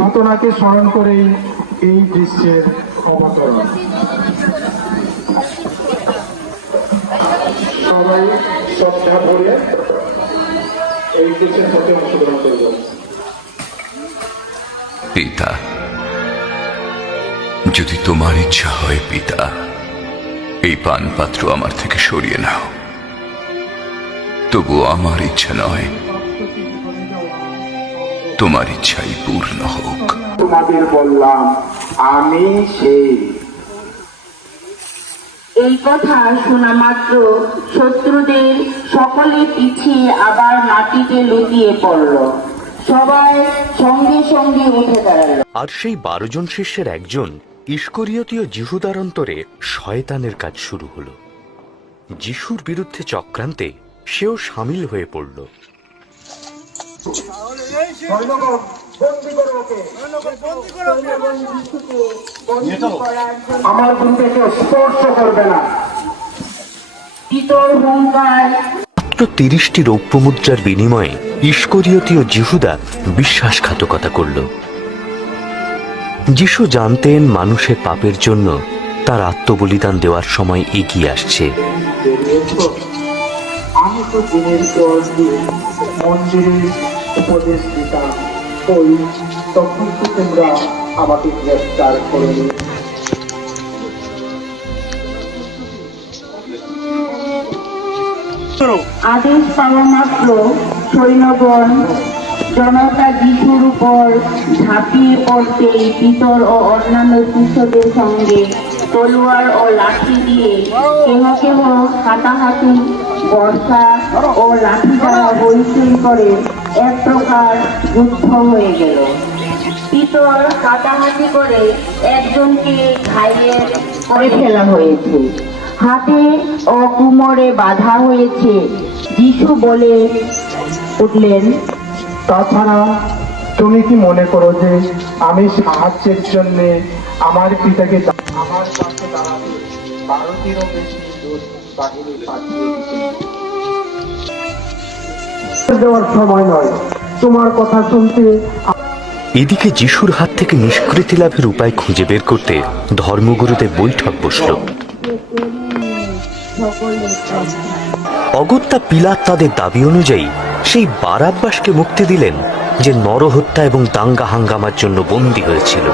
ঘটনাকে স্মরণ করেই এই দৃশ্যের অবতরণ। সবাই শ্রদ্ধা ভরে এই দৃশ্যের সাথে অংশগ্রহণ করব। পিতা, যদি তোমার ইচ্ছা হয় পিতা, এই পানপাত্র আমার থেকে সরিয়ে নাও, তবু আমার ইচ্ছা নয়, তোমার ইচ্ছাই পূর্ণ হোক। তোমাদের বললাম আমি সেই। এই কথা শোনা মাত্র শত্রুদের সকলে পিছিয়ে আবার মাটিতে লুটিয়ে পড়ল। সবাই সঙ্গে সঙ্গে উঠে দাঁড়ালো। আর সেই 12 জন শিষ্যের একজন ইস্করিয়তীয় যিহুদার অন্তরে শয়তানের কাজ শুরু হলো। যিশুর বিরুদ্ধে চক্রান্তে সেও সামিল হয়ে পড়ল। আমার গুরুকে স্পর্শ করবে না। মাত্র 30টি রৌপ্য মুদ্রার বিনিময়ে ইস্করিয়তীয় যিহুদা বিশ্বাসঘাতকতা করল। যিশু জানতেন মানুষের পাপের জন্য তার আত্মবলিদান দেওয়ার সময় এগিয়ে আসছে। আমি তো দিনের পর দিন মন্দিরে উপদেশ দিতাম, তখন তো তোমরা আমাকে গ্রেফতার করে। আদেশ পাওয়া মাত্র সৈন্যগণ জনতা যিশুর উপর ঝাঁপিয়ে পড়তেই পিতর ও অন্যান্য শিষ্যদের সঙ্গে তলোয়ার ও লাঠি দিয়ে কেহ কেহ হাতাহাতি, বর্ষা ও লাঠি দ্বারা বৈষয়ী করে এক প্রকার যুদ্ধ হয়ে গেল। পিতর হাতাহাতি করে একজনকে ঘায়েল করে ফেলা হয়েছে, হাতে ও কোমরে বাঁধা হয়েছে। যিশু বলে উঠলেন, তাছাড়া তুমি কি মনে করো যে আমি সাহায্যের জন্য আমার পিতাকে আমার পাশে দাঁড়াতে 12টিরও বেশি দূত বাহিনী পাঠিয়ে দেওয়ার সময় নয় তোমার কথা শুনতে। এদিকে যিশুর হাত থেকে নিষ্কৃতি লাভের উপায় খুঁজে বের করতে ধর্মগুরুদের বৈঠক বসল। অগত্যা পিলাত তাদের দাবি অনুযায়ী সেই বারাব্বাসকে মুক্তি দিলেন, যে নরহত্যা এবং দাঙ্গা হাঙ্গামার জন্য বন্দী হয়েছিল।